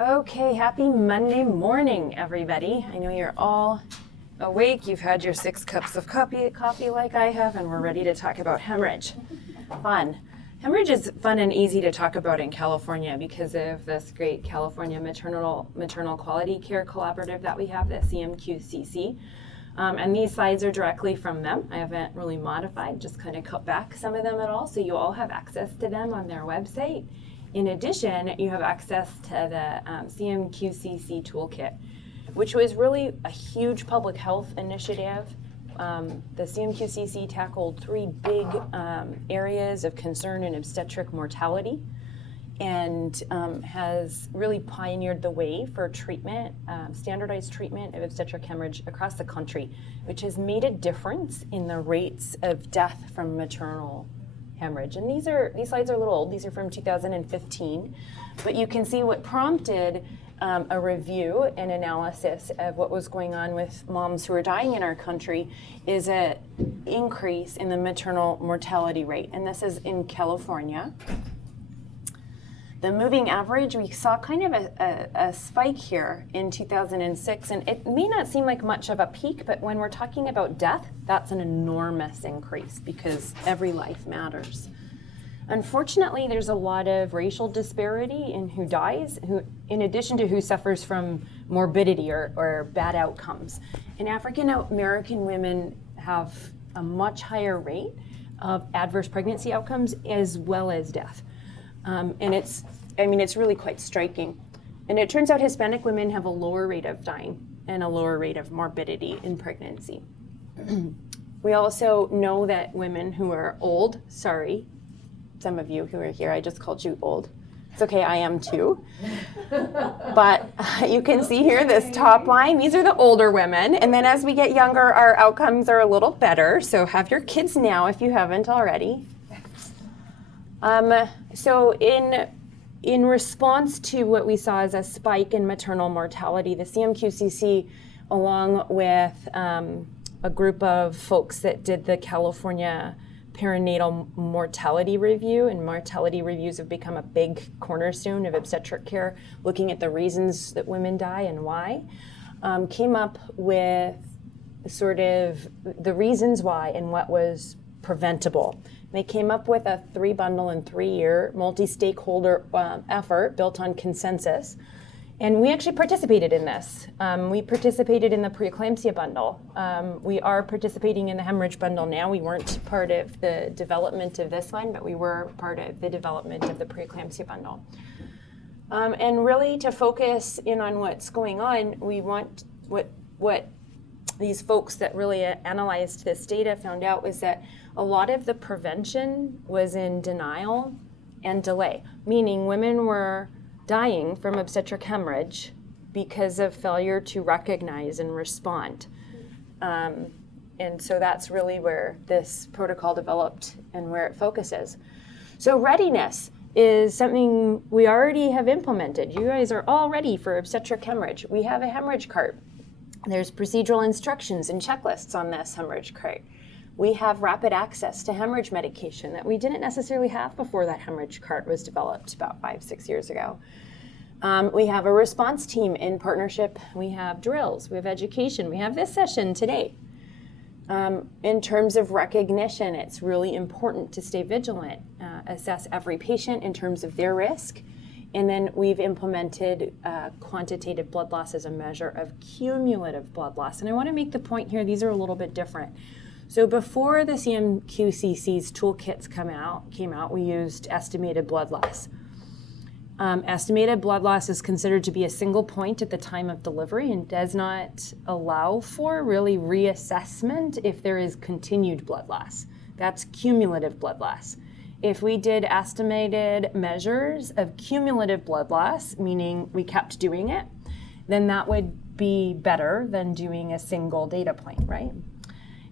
Okay, happy Monday morning, everybody. I know you're all awake. You've had your 6 cups of coffee like I have, and we're ready to talk about hemorrhage. Fun. Hemorrhage is fun and easy to talk about in California because of this great California Maternal Quality Care Collaborative that we have, the CMQCC. And these slides are directly from them. I haven't really modified, just kind of cut back some of them at all, so you all have access to them on their website. In addition, you have access to the CMQCC toolkit, which was really a huge public health initiative. The CMQCC tackled 3 big areas of concern in obstetric mortality and has really pioneered the way for treatment, standardized treatment of obstetric hemorrhage across the country, which has made a difference in the rates of death from maternal hemorrhage. And these slides are a little old. These are from 2015, but you can see what prompted a review and analysis of what was going on with moms who are dying in our country is an increase in the maternal mortality rate. And this is in California. The moving average, we saw kind of a spike here in 2006, and it may not seem like much of a peak, but when we're talking about death, that's an enormous increase because every life matters. Unfortunately, there's a lot of racial disparity in who dies, in addition to who suffers from morbidity or bad outcomes. And African American women have a much higher rate of adverse pregnancy outcomes as well as death. And it's really quite striking. And it turns out Hispanic women have a lower rate of dying and a lower rate of morbidity in pregnancy. We also know that women who are old, sorry, some of you who are here, I just called you old. It's okay, I am too. But you can see here this top line, these are the older women. And then as we get younger, our outcomes are a little better. So have your kids now if you haven't already. So in response to what we saw as a spike in maternal mortality, the CMQCC, along with a group of folks that did the California Perinatal Mortality Review, and mortality reviews have become a big cornerstone of obstetric care, looking at the reasons that women die and why, came up with sort of the reasons why and what was preventable. They came up with a 3-bundle and 3-year multi-stakeholder effort built on consensus. And we actually participated in this. We participated in the preeclampsia bundle. We are participating in the hemorrhage bundle now. We weren't part of the development of this one, but we were part of the development of the preeclampsia bundle. And really to focus in on what's going on, we want what these folks that really analyzed this data found out was that a lot of the prevention was in denial and delay, meaning women were dying from obstetric hemorrhage because of failure to recognize and respond. And so that's really where this protocol developed and where it focuses. So readiness is something we already have implemented. You guys are all ready for obstetric hemorrhage. We have a hemorrhage cart. There's procedural instructions and checklists on this hemorrhage cart. We have rapid access to hemorrhage medication that we didn't necessarily have before that hemorrhage cart was developed about 5-6 years ago. We have a response team in partnership. We have drills, we have education, we have this session today. In terms of recognition, it's really important to stay vigilant, assess every patient in terms of their risk. And then we've implemented quantitative blood loss as a measure of cumulative blood loss. And I want to make the point here, these are a little bit different. So before the CMQCC's toolkits came out, we used estimated blood loss. Estimated blood loss is considered to be a single point at the time of delivery and does not allow for really reassessment if there is continued blood loss. That's cumulative blood loss. If we did estimated measures of cumulative blood loss, meaning we kept doing it, then that would be better than doing a single data point, right?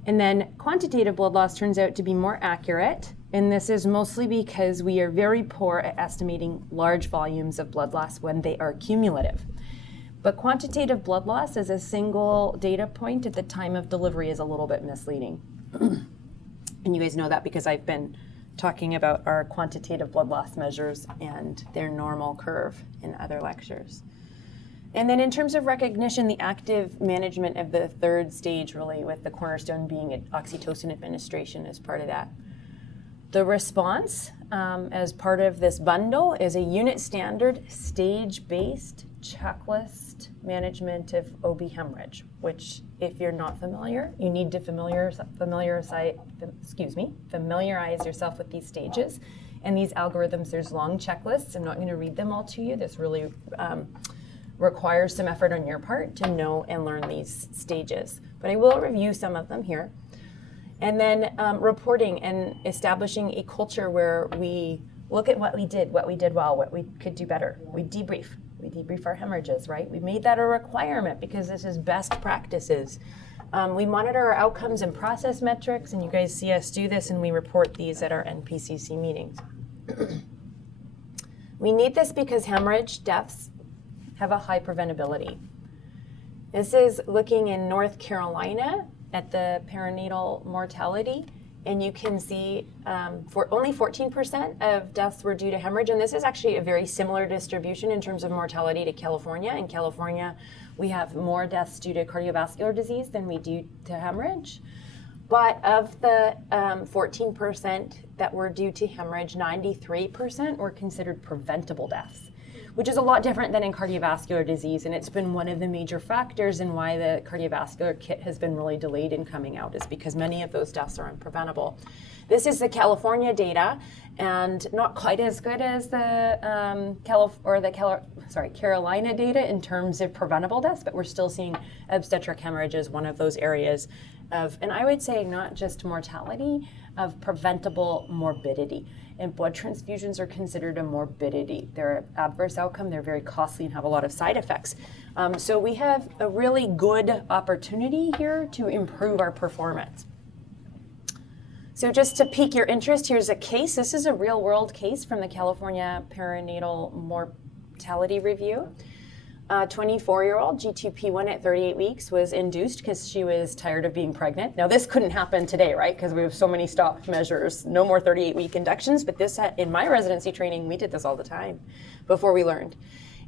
And then quantitative blood loss turns out to be more accurate, and this is mostly because we are very poor at estimating large volumes of blood loss when they are cumulative. But quantitative blood loss as a single data point at the time of delivery is a little bit misleading. And you guys know that because I've been talking about our quantitative blood loss measures and their normal curve in other lectures. And then in terms of recognition, the active management of the third stage, really, with the cornerstone being oxytocin administration as part of that. The response, as part of this bundle, is a unit standard, stage-based checklist management of OB hemorrhage, which, if you're not familiar, you need to familiarize yourself with these stages. And these algorithms, there's long checklists. I'm not going to read them all to you. This really requires some effort on your part to know and learn these stages. But I will review some of them here. And then reporting and establishing a culture where we look at what we did well, what we could do better. We debrief our hemorrhages, right? We made that a requirement because this is best practices. We monitor our outcomes and process metrics, and you guys see us do this, and we report these at our NPCC meetings. We need this because hemorrhage deaths have a high preventability. This is looking in North Carolina at the perinatal mortality, and you can see for only 14% of deaths were due to hemorrhage, and this is actually a very similar distribution in terms of mortality to California. In California, we have more deaths due to cardiovascular disease than we do to hemorrhage. But of the 14% that were due to hemorrhage, 93% were considered preventable deaths, which is a lot different than in cardiovascular disease. And it's been one of the major factors in why the cardiovascular kit has been really delayed in coming out, is because many of those deaths are unpreventable. This is the California data, and not quite as good as the Carolina data in terms of preventable deaths, but we're still seeing obstetric hemorrhage as one of those areas of, and I would say not just mortality, of preventable morbidity. And blood transfusions are considered a morbidity. They're an adverse outcome, they're very costly and have a lot of side effects. So we have a really good opportunity here to improve our performance. So just to pique your interest, here's a case. This is a real world case from the California Perinatal Mortality Review. 24-year-old G2P1 at 38 weeks was induced because she was tired of being pregnant. Now this couldn't happen today, right? Because we have so many stop measures, no more 38-week inductions, but this, in my residency training, we did this all the time before we learned.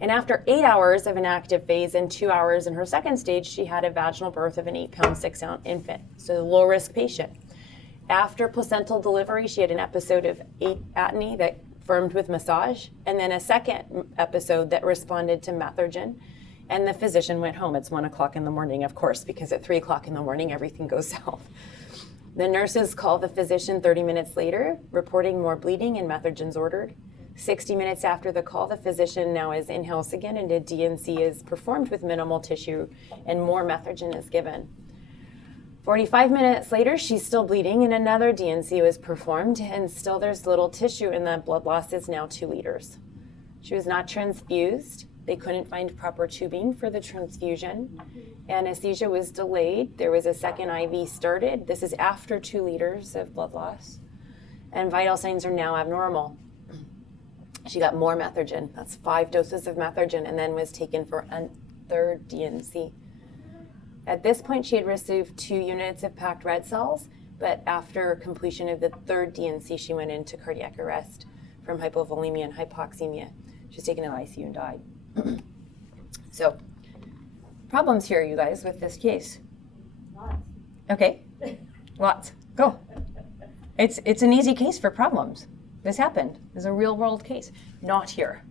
And after 8 hours of an active phase and 2 hours in her second stage, she had a vaginal birth of an 8-pound, 6-ounce infant, so a low-risk patient. After placental delivery, she had an episode of atony that firmed with massage, and then a second episode that responded to Methergin, and the physician went home. It's 1 o'clock in the morning, of course, because at 3 o'clock in the morning, everything goes south. The nurses call the physician 30 minutes later, reporting more bleeding, and Methergin's ordered. 60 minutes after the call, the physician now is in-house again, and a DNC is performed with minimal tissue, and more Methergin is given. 45 minutes later, she's still bleeding, and another DNC was performed, and still there's little tissue, and the blood loss is now 2 liters. She was not transfused. They couldn't find proper tubing for the transfusion. Anesthesia was delayed. There was a second IV started. This is after 2 liters of blood loss. And vital signs are now abnormal. She got more Methergin. That's 5 doses of Methergin, and then was taken for a third DNC. At this point, she had received 2 units of packed red cells, but after completion of the third DNC, she went into cardiac arrest from hypovolemia and hypoxemia. She was taken to the ICU and died. So, problems here, you guys, with this case? Lots. Okay, lots. Go. It's an easy case for problems. This happened. This is a real world case. Not here.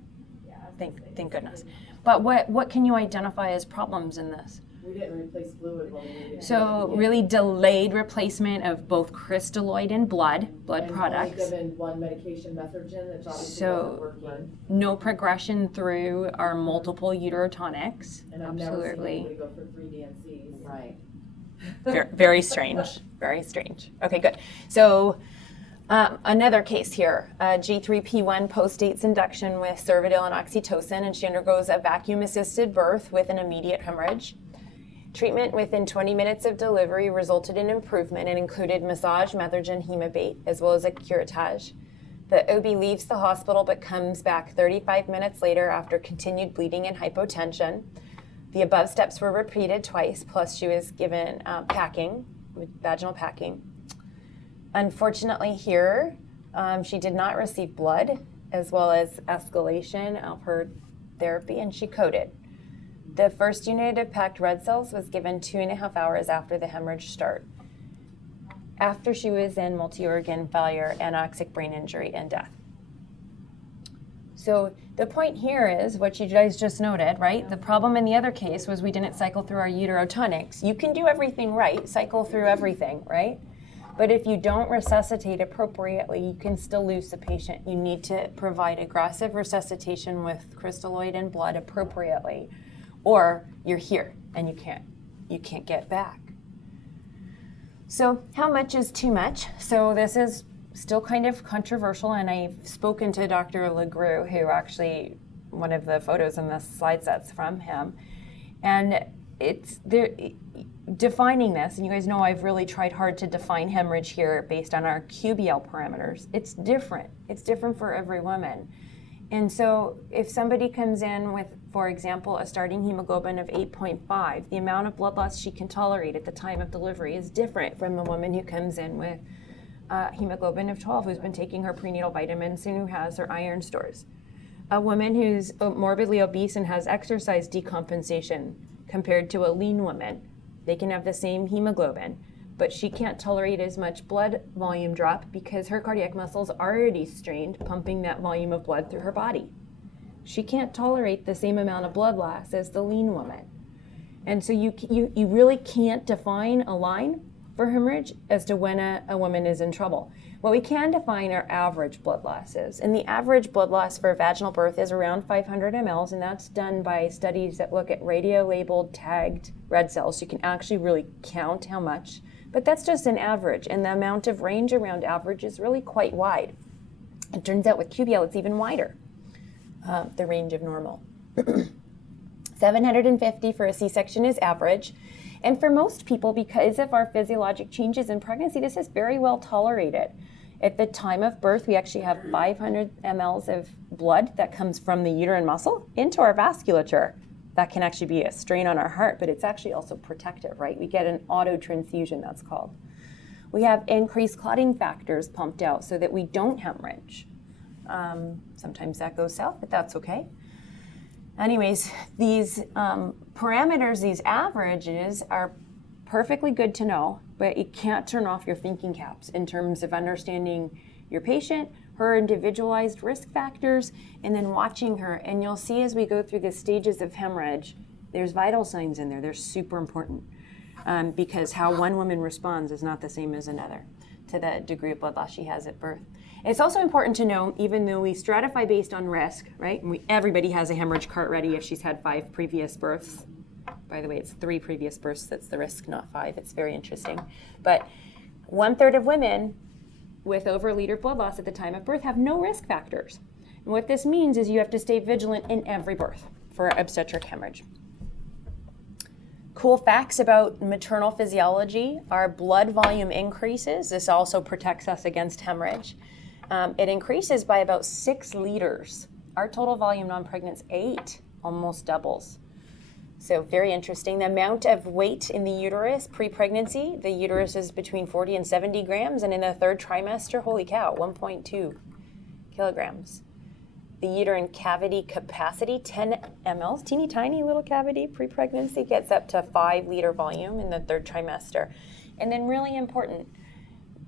Yeah, Thank goodness. But what can you identify as problems in this? We didn't replace fluid when we needed. So really delayed replacement of both crystalloid and blood and products. only given one medication, Methergin, that obviously So wasn't working. no progression through our multiple uterotonics. And I've never seen anybody go for 3 DNCs. Right. Very strange. Very strange. Okay, good. So another case here, G3P1 post-dates induction with Cervidil and oxytocin, and she undergoes a vacuum-assisted birth with an immediate hemorrhage. Treatment within 20 minutes of delivery resulted in improvement and included massage, Methergin, Hemabate, as well as a curettage. The OB leaves the hospital but comes back 35 minutes later after continued bleeding and hypotension. The above steps were repeated twice, plus she was given packing, vaginal packing. Unfortunately here, she did not receive blood as well as escalation of her therapy, and she coded. The first unit of packed red cells was given 2.5 hours after the hemorrhage start, after she was in multi-organ failure, anoxic brain injury, and death. So the point here is what you guys just noted, right? The problem in the other case was we didn't cycle through our uterotonics. You can do everything right, cycle through everything, right? But if you don't resuscitate appropriately, you can still lose the patient. You need to provide aggressive resuscitation with crystalloid and blood appropriately, or you're here and you can't get back. So how much is too much? So this is still kind of controversial, and I've spoken to Dr. LeGroux, who actually, one of the photos in this slide set's from him, and it's there. Defining this, and you guys know I've really tried hard to define hemorrhage here based on our QBL parameters. It's different. It's different for every woman. And so if somebody comes in with, for example, a starting hemoglobin of 8.5, the amount of blood loss she can tolerate at the time of delivery is different from the woman who comes in with hemoglobin of 12, who's been taking her prenatal vitamins and who has her iron stores. A woman who's morbidly obese and has exercise decompensation compared to a lean woman, they can have the same hemoglobin, but she can't tolerate as much blood volume drop because her cardiac muscle's already strained, pumping that volume of blood through her body. She can't tolerate the same amount of blood loss as the lean woman. And so you really can't define a line for hemorrhage as to when a woman is in trouble. What we can define are average blood losses. And the average blood loss for vaginal birth is around 500 mLs, and that's done by studies that look at radio-labeled tagged red cells. You can actually really count how much, but that's just an average, and the amount of range around average is really quite wide. It turns out with QBL, it's even wider, the range of normal. 750 for a C-section is average. And for most people, because of our physiologic changes in pregnancy, this is very well tolerated. At the time of birth, we actually have 500 mLs of blood that comes from the uterine muscle into our vasculature. That can actually be a strain on our heart, but it's actually also protective, right? We get an autotransfusion, that's called. We have increased clotting factors pumped out so that we don't hemorrhage. Sometimes that goes south, but that's okay. Anyways, these parameters, these averages are perfectly good to know, but you can't turn off your thinking caps in terms of understanding your patient, her individualized risk factors, and then watching her. And you'll see as we go through the stages of hemorrhage, there's vital signs in there. They're super important because how one woman responds is not the same as another to the degree of blood loss she has at birth. It's also important to know, even though we stratify based on risk, right? And everybody has a hemorrhage cart ready if she's had 5 previous births. By the way, it's 3 previous births that's the risk, not 5. It's very interesting. But 1/3 of women with over a liter blood loss at the time of birth have no risk factors. And what this means is you have to stay vigilant in every birth for obstetric hemorrhage. Cool facts about maternal physiology: our blood volume increases. This also protects us against hemorrhage. It increases by about 6 liters. Our total volume non-pregnant's 8, almost doubles. So very interesting. The amount of weight in the uterus pre-pregnancy, the uterus is between 40 and 70 grams, and in the 3rd trimester, holy cow, 1.2 kilograms. The uterine cavity capacity, 10 mLs, teeny tiny little cavity pre-pregnancy, gets up to 5 liter volume in the 3rd trimester. And then really important,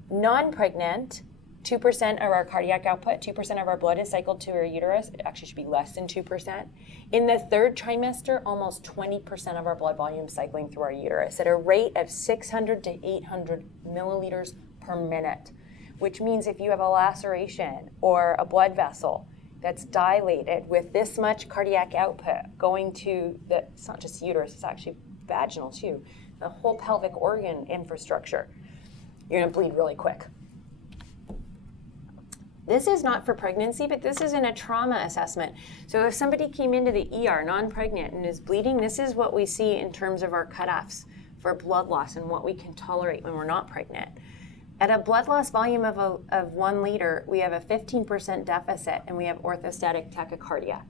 non-pregnant, 2% of our cardiac output, 2% of our blood is cycled to our uterus. It actually should be less than 2%. In the 3rd trimester, almost 20% of our blood volume is cycling through our uterus at a rate of 600 to 800 milliliters per minute, which means if you have a laceration or a blood vessel that's dilated with this much cardiac output going to it's not just uterus, it's actually vaginal too, the whole pelvic organ infrastructure, you're gonna bleed really quick. This is not for pregnancy, but this is in a trauma assessment. So if somebody came into the ER non-pregnant and is bleeding, this is what we see in terms of our cutoffs for blood loss and what we can tolerate when we're not pregnant. At a blood loss volume of 1 liter, we have a 15% deficit and we have orthostatic tachycardia.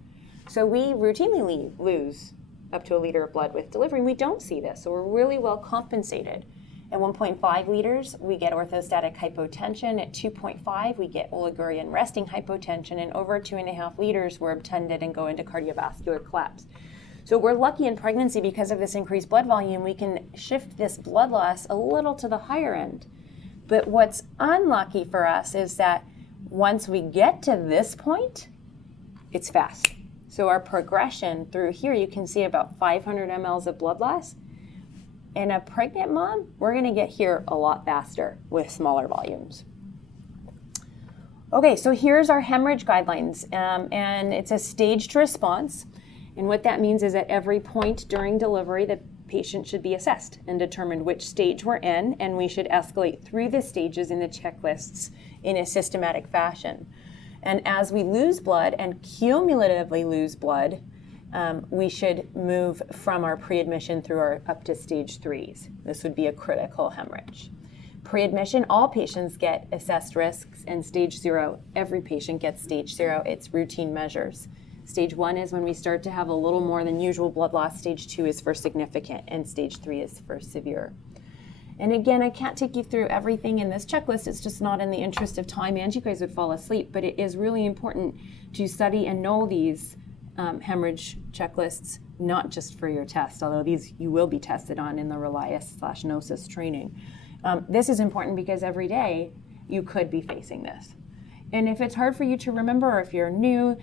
So we routinely lose up to a liter of blood with delivery, and we don't see this, so we're really well compensated. At 1.5 liters, we get orthostatic hypotension. At 2.5, we get oligurian resting hypotension. And over 2.5 liters, we're obtunded and go into cardiovascular collapse. So we're lucky in pregnancy because of this increased blood volume, we can shift this blood loss a little to the higher end. But what's unlucky for us is that once we get to this point, it's fast. So our progression through here, you can see about 500 mLs of blood loss. In a pregnant mom, we're gonna get here a lot faster with smaller volumes. Okay, so here's our hemorrhage guidelines, and it's a staged response. And what that means is at every point during delivery, the patient should be assessed and determined which stage we're in, and we should escalate through the stages in the checklists in a systematic fashion. And as we lose blood and cumulatively lose blood, we should move from our pre-admission through our up to stage 3s. This would be a critical hemorrhage. Pre-admission, all patients get assessed risks, and stage 0, every patient gets stage 0. It's routine measures. Stage 1 is when we start to have a little more than usual blood loss. Stage 2 is for significant, and stage 3 is for severe. And again, I can't take you through everything in this checklist. It's just not in the interest of time, and you guys would fall asleep. But it is really important to study and know these hemorrhage checklists, not just for your test, although these you will be tested on in the Relias/Gnosis training. This is important because every day you could be facing this. And if it's hard for you to remember, or if you're new,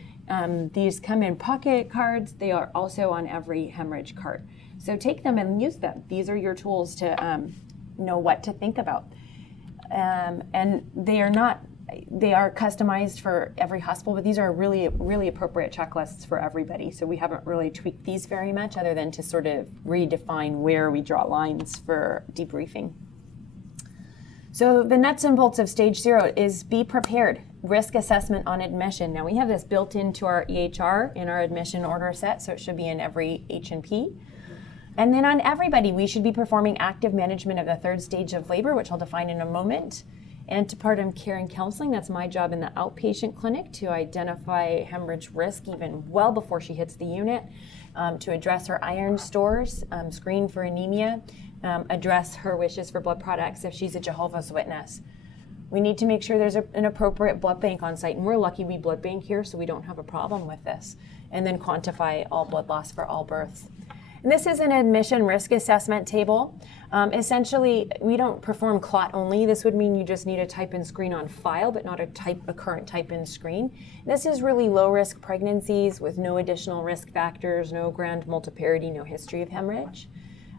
these come in pocket cards. They are also on every hemorrhage cart. So take them and use them. These are your tools to know what to think about. And they are customized for every hospital, but these are really, really appropriate checklists for everybody. So we haven't really tweaked these very much other than to sort of redefine where we draw lines for debriefing. So the nuts and bolts of stage 0 is be prepared. Risk assessment on admission. Now we have this built into our EHR in our admission order set, so it should be in every H&P. And then on everybody, we should be performing active management of the 3rd stage of labor, which I'll define in a moment. Antepartum care and counseling, that's my job in the outpatient clinic to identify hemorrhage risk even well before she hits the unit, to address her iron stores, screen for anemia, address her wishes for blood products if she's a Jehovah's Witness. We need to make sure there's an appropriate blood bank on site, and we're lucky we blood bank here, so we don't have a problem with this. And then quantify all blood loss for all births. And this is an admission risk assessment table. Essentially, we don't perform clot only. This would mean you just need a type-in screen on file, but not a current type-in screen. This is really low-risk pregnancies with no additional risk factors, no grand multiparity, no history of hemorrhage.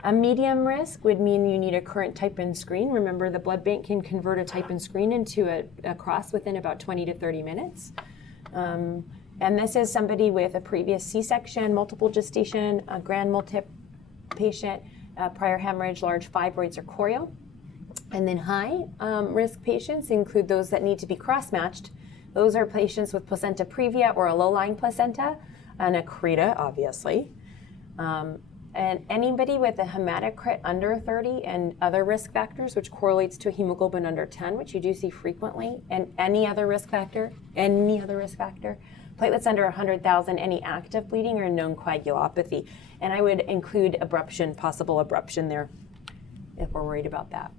A medium risk would mean you need a current type-in screen. Remember, the blood bank can convert a type-in screen into a cross within about 20 to 30 minutes. And this is somebody with a previous C-section, multiple gestation, a grand multip patient, prior hemorrhage, large fibroids or choreo. And then high risk patients include those that need to be cross-matched. Those are patients with placenta previa or a low-lying placenta, and a creta, obviously. And anybody with a hematocrit under 30 and other risk factors, which correlates to a hemoglobin under 10, which you do see frequently, and any other risk factor, platelets under 100,000, any active bleeding or known coagulopathy. And I would include abruption, possible abruption there, if we're worried about that.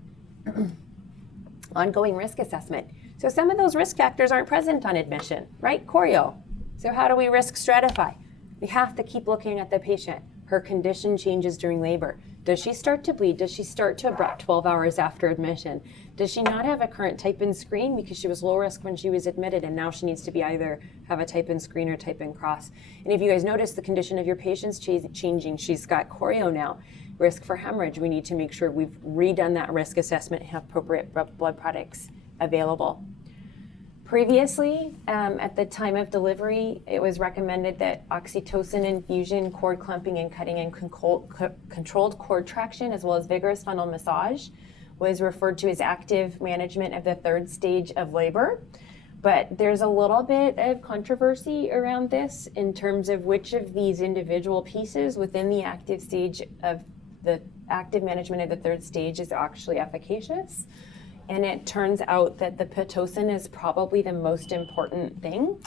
Ongoing risk assessment. So some of those risk factors aren't present on admission, right? Choreo. So how do we risk stratify? We have to keep looking at the patient. Her condition changes during labor. Does she start to bleed? Does she start to abrupt 12 hours after admission? Does she not have a current type-in screen because she was low risk when she was admitted and now she needs to be either have a type-in screen or type-in cross? And if you guys notice the condition of your patient's changing, she's got choreo now, risk for hemorrhage, we need to make sure we've redone that risk assessment and have appropriate blood products available. Previously, at the time of delivery, it was recommended that oxytocin infusion, cord clamping and cutting, and controlled cord traction, as well as vigorous fundal massage, was referred to as active management of the 3rd stage of labor. But there's a little bit of controversy around this in terms of which of these individual pieces within the active stage of the active management of the 3rd stage is actually efficacious. And it turns out that the Pitocin is probably the most important thing.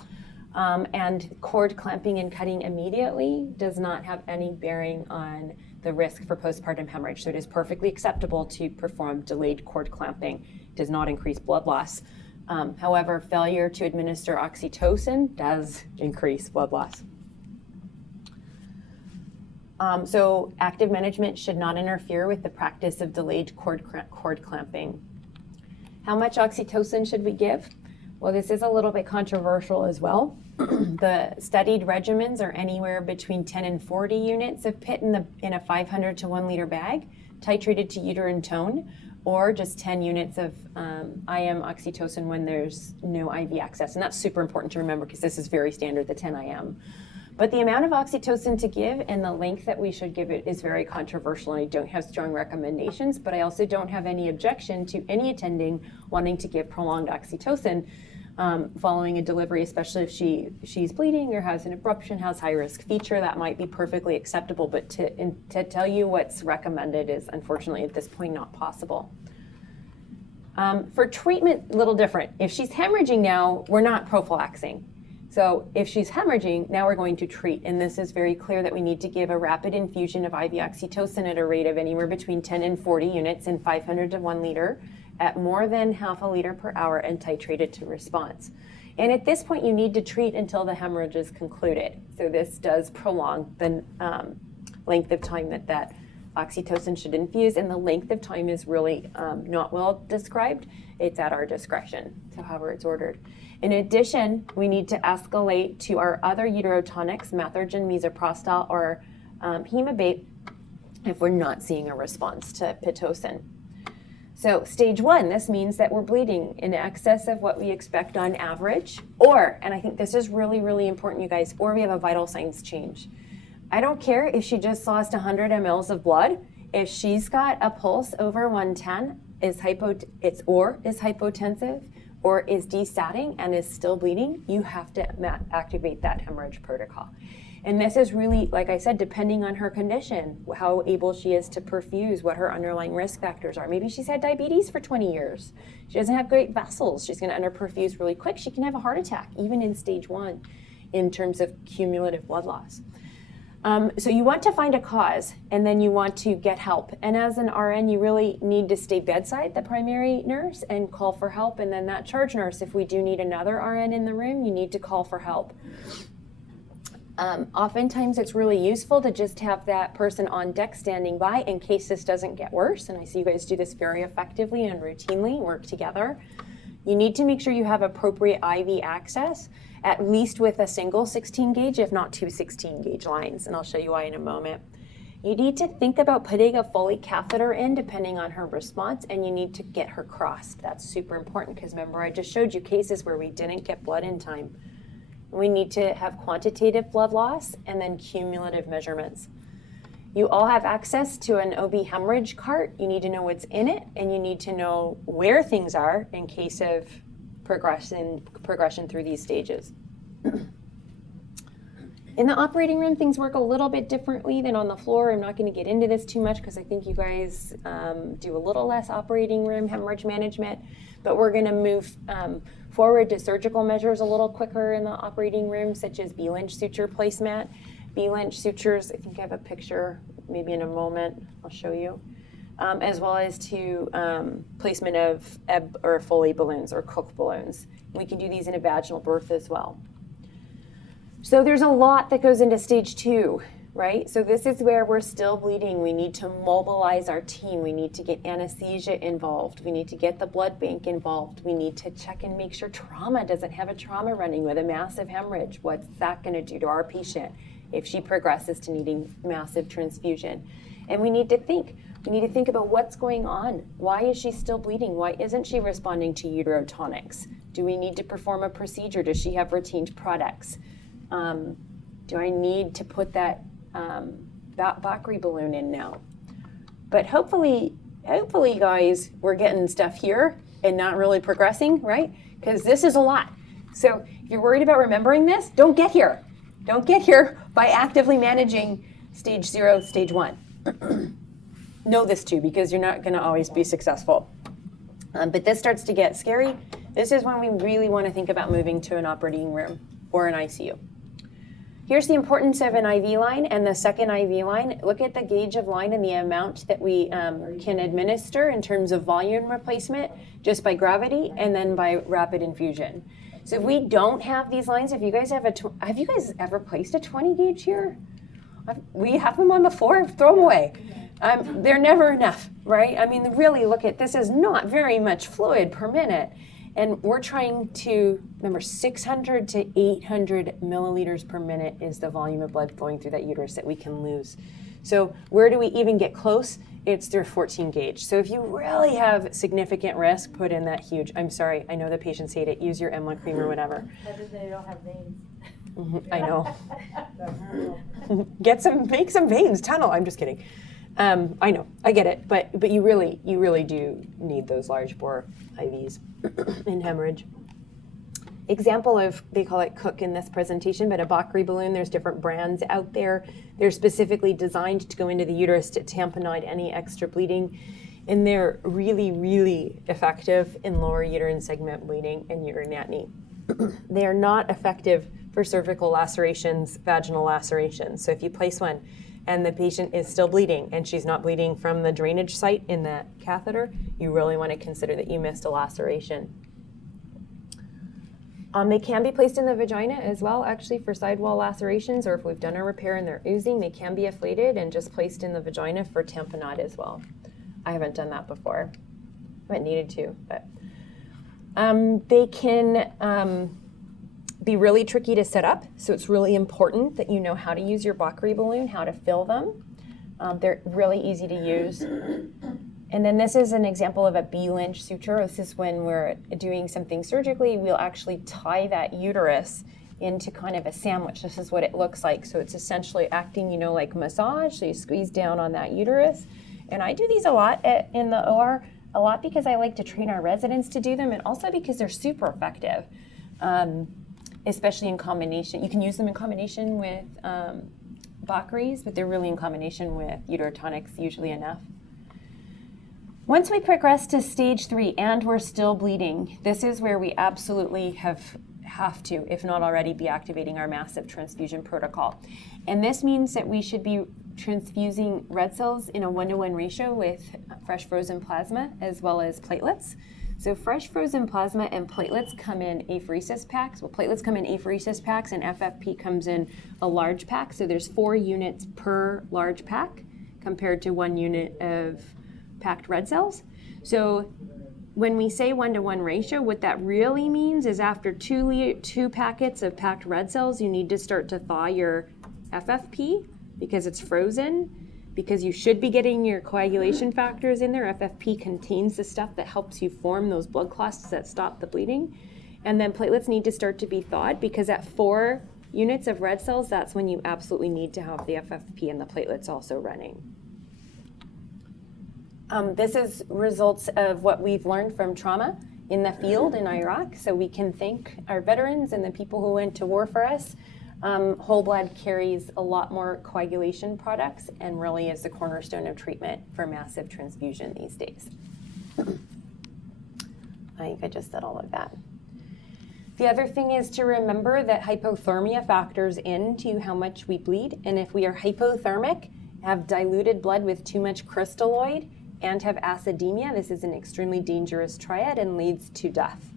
And cord clamping and cutting immediately does not have any bearing on the risk for postpartum hemorrhage. So it is perfectly acceptable to perform delayed cord clamping. It does not increase blood loss. However, failure to administer oxytocin does increase blood loss. So active management should not interfere with the practice of delayed cord clamping. How much oxytocin should we give? Well, this is a little bit controversial as well. The studied regimens are anywhere between 10 and 40 units of PIT in a 500 to 1 liter bag, titrated to uterine tone, or just 10 units of IM oxytocin when there's no IV access. And that's super important to remember because this is very standard, the 10 IM. But the amount of oxytocin to give and the length that we should give it is very controversial, and I don't have strong recommendations, but I also don't have any objection to any attending wanting to give prolonged oxytocin following a delivery, especially if she's bleeding or has an abruption, has high-risk feature. That might be perfectly acceptable, but to tell you what's recommended is unfortunately at this point not possible. For treatment, a little different. If she's hemorrhaging now, we're not prophylaxing. So if she's hemorrhaging, now we're going to treat, and this is very clear that we need to give a rapid infusion of IV oxytocin at a rate of anywhere between 10 and 40 units in 500 to 1 liter at more than half a liter per hour and titrated to response. And at this point, you need to treat until the hemorrhage is concluded. So this does prolong the length of time that oxytocin should infuse, and the length of time is really not well described. It's at our discretion, so however it's ordered. In addition, we need to escalate to our other uterotonics, Methergin, Misoprostol, or Hemabate, if we're not seeing a response to Pitocin. So stage 1, this means that we're bleeding in excess of what we expect on average, or, and I think this is really, really important, you guys, or we have a vital signs change. I don't care if she just lost 100 mLs of blood. If she's got a pulse over 110, is hypotensive, or is destatting and is still bleeding, you have to activate that hemorrhage protocol. And this is really, like I said, depending on her condition, how able she is to perfuse, what her underlying risk factors are. Maybe she's had diabetes for 20 years. She doesn't have great vessels. She's gonna underperfuse really quick. She can have a heart attack, even in stage 1, in terms of cumulative blood loss. So you want to find a cause, and then you want to get help. And as an RN, you really need to stay bedside the primary nurse and call for help. And then that charge nurse, if we do need another RN in the room, you need to call for help. Oftentimes it's really useful to just have that person on deck standing by in case this doesn't get worse. And I see you guys do this very effectively and routinely, work together. You need to make sure you have appropriate IV access, at least with a single 16 gauge, if not 2 16 gauge lines, and I'll show you why in a moment. You need to think about putting a Foley catheter in depending on her response, and you need to get her crossed. That's super important because remember I just showed you cases where we didn't get blood in time. We need to have quantitative blood loss and then cumulative measurements. You all have access to an OB hemorrhage cart. You need to know what's in it, and you need to know where things are in case of progression through these stages. In the operating room, things work a little bit differently than on the floor. I'm not going to get into this too much because I think you guys do a little less operating room hemorrhage management, but we're going to move forward to surgical measures a little quicker in the operating room, such as B-Lynch suture placement. B-Lynch sutures, I think I have a picture maybe in a moment, I'll show you, as well as to placement of Ebb or Foley balloons or Cook balloons. We can do these in a vaginal birth as well. So there's a lot that goes into stage 2, right? So this is where we're still bleeding. We need to mobilize our team. We need to get anesthesia involved. We need to get the blood bank involved. We need to check and make sure trauma doesn't have a trauma running with a massive hemorrhage. What's that going to do to our patient if she progresses to needing massive transfusion? And we need to think about what's going on. Why is she still bleeding? Why isn't she responding to uterotonics? Do we need to perform a procedure? Does she have retained products? Do I need to put that Bakri balloon in now? But hopefully guys, we're getting stuff here and not really progressing, right? Because this is a lot. So if you're worried about remembering this, don't get here. Don't get here by actively managing stage 0, stage 1. Know this too, because you're not going to always be successful. But this starts to get scary. This is when we really want to think about moving to an operating room or an ICU. Here's the importance of an IV line and the second IV line. Look at the gauge of line and the amount that we can administer in terms of volume replacement just by gravity and then by rapid infusion. So if we don't have these lines, if you guys have you guys ever placed a 20 gauge here? We have them on the floor, throw them away. They're never enough, right? I mean, really look at this is not very much fluid per minute. And we're trying to, remember, 600 to 800 milliliters per minute is the volume of blood flowing through that uterus that we can lose. So where do we even get close? It's through 14 gauge. So if you really have significant risk, put in that huge, I'm sorry, I know the patients hate it, use your Emla cream or whatever. Better they don't have veins. I know. Make some veins, tunnel, I'm just kidding. I know, I get it, but you really do need those large bore IVs in hemorrhage. Example of, they call it Cook in this presentation, but a Bakri balloon, there's different brands out there. They're specifically designed to go into the uterus to tamponade any extra bleeding, and they're really, really effective in lower uterine segment bleeding and urinary. They are not effective for cervical lacerations, vaginal lacerations. So if you place one and the patient is still bleeding and she's not bleeding from the drainage site in the catheter, you really want to consider that you missed a laceration. They can be placed in the vagina as well, actually, for sidewall lacerations, or if we've done a repair and they're oozing, they can be afflated and just placed in the vagina for tamponade as well. I haven't done that before. I haven't needed to, but they can be really tricky to set up, so it's really important that you know how to use your Bakri balloon, how to fill them. They're really easy to use. And then this is an example of a B-Lynch suture. This is when we're doing something surgically, we'll actually tie that uterus into kind of a sandwich. This is what it looks like. So it's essentially acting, like massage. So you squeeze down on that uterus. And I do these a lot in the OR, a lot because I like to train our residents to do them, and also because they're super effective, especially in combination. You can use them in combination with Bakris, but they're really in combination with uterotonics usually enough. Once we progress to stage 3 and we're still bleeding, this is where we absolutely have to, if not already, be activating our massive transfusion protocol. And this means that we should be transfusing red cells in a 1-to-1 ratio with fresh frozen plasma as well as platelets. So fresh frozen plasma and platelets come in apheresis packs. Well, platelets come in apheresis packs and FFP comes in a large pack. So there's 4 units per large pack compared to 1 unit of packed red cells. So when we say 1-to-1 ratio, what that really means is after 2 packets of packed red cells, you need to start to thaw your FFP because it's frozen, because you should be getting your coagulation factors in there. FFP contains the stuff that helps you form those blood clots that stop the bleeding. And then platelets need to start to be thawed because at 4 units of red cells, that's when you absolutely need to have the FFP and the platelets also running. This is results of what we've learned from trauma in the field in Iraq, so we can thank our veterans and the people who went to war for us. Whole blood carries a lot more coagulation products and really is the cornerstone of treatment for massive transfusion these days. I think I just said all of that. The other thing is to remember that hypothermia factors into how much we bleed, and if we are hypothermic, have diluted blood with too much crystalloid, and have acidemia, this is an extremely dangerous triad and leads to death.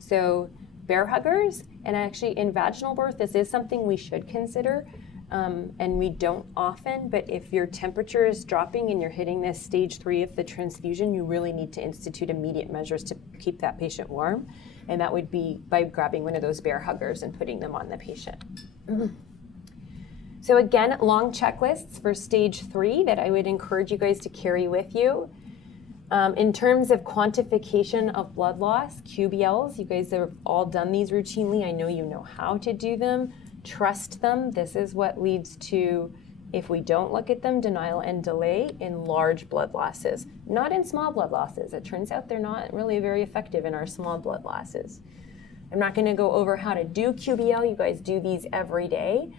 So bear huggers, and actually in vaginal birth, this is something we should consider, and we don't often, but if your temperature is dropping and you're hitting this stage 3 of the transfusion, you really need to institute immediate measures to keep that patient warm, and that would be by grabbing one of those bear huggers and putting them on the patient. So again, long checklists for stage 3 that I would encourage you guys to carry with you. In terms of quantification of blood loss, QBLs, you guys have all done these routinely. I know you know how to do them. Trust them. This is what leads to, if we don't look at them, denial and delay in large blood losses, not in small blood losses. It turns out they're not really very effective in our small blood losses. I'm not going to go over how to do QBL. You guys do these every day.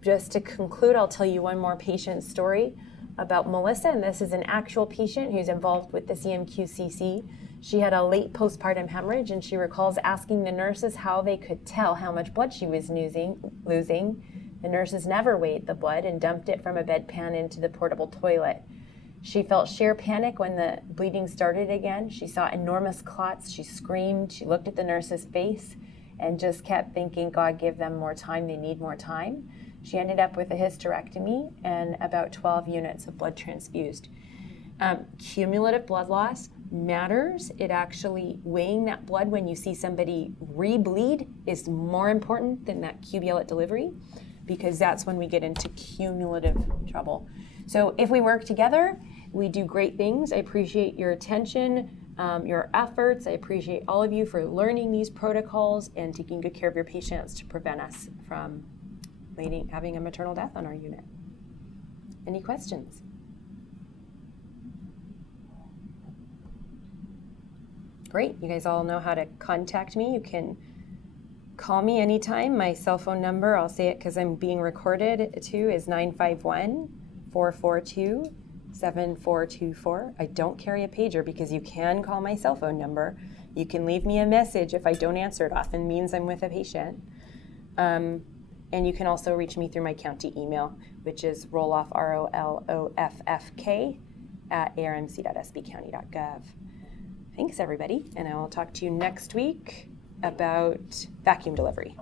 Just to conclude, I'll tell you one more patient story about Melissa, and this is an actual patient who's involved with the CMQCC. She had a late postpartum hemorrhage, and she recalls asking the nurses how they could tell how much blood she was losing. The nurses never weighed the blood and dumped it from a bedpan into the portable toilet. She felt sheer panic when the bleeding started again. She saw enormous clots. She screamed. She looked at the nurse's face and just kept thinking, God, give them more time. They need more time. She ended up with a hysterectomy and about 12 units of blood transfused. Cumulative blood loss matters. It actually, weighing that blood when you see somebody re-bleed is more important than that QBL at delivery, because that's when we get into cumulative trouble. So if we work together, we do great things. I appreciate your attention, your efforts. I appreciate all of you for learning these protocols and taking good care of your patients to prevent us from having a maternal death on our unit. Any questions? Great, you guys all know how to contact me. You can call me anytime. My cell phone number, I'll say it because I'm being recorded too, is 951-442-7424. I don't carry a pager because you can call my cell phone number. You can leave me a message. If I don't answer, it often means I'm with a patient. And you can also reach me through my county email, which is roloff, ROLOFFK, @armc.sbcounty.gov. Thanks, everybody, and I will talk to you next week about vacuum delivery.